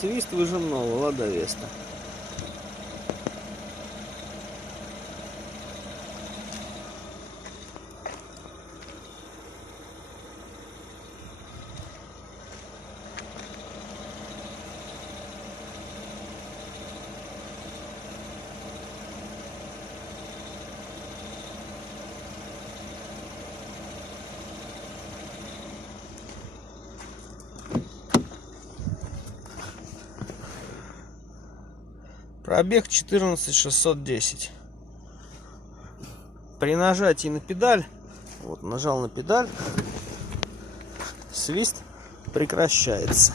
Свист выжимного Лада Веста. Пробег 14610. При нажатии на педаль, вот нажал на педаль, свист прекращается.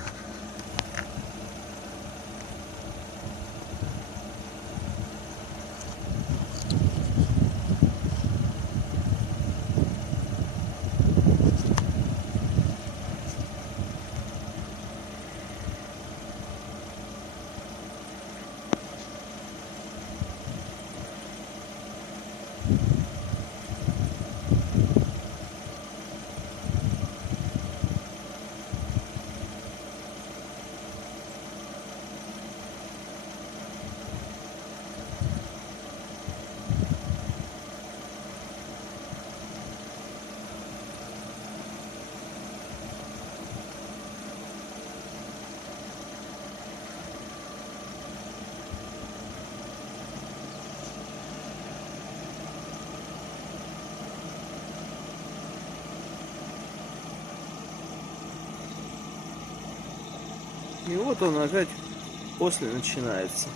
И вот он опять после начинается.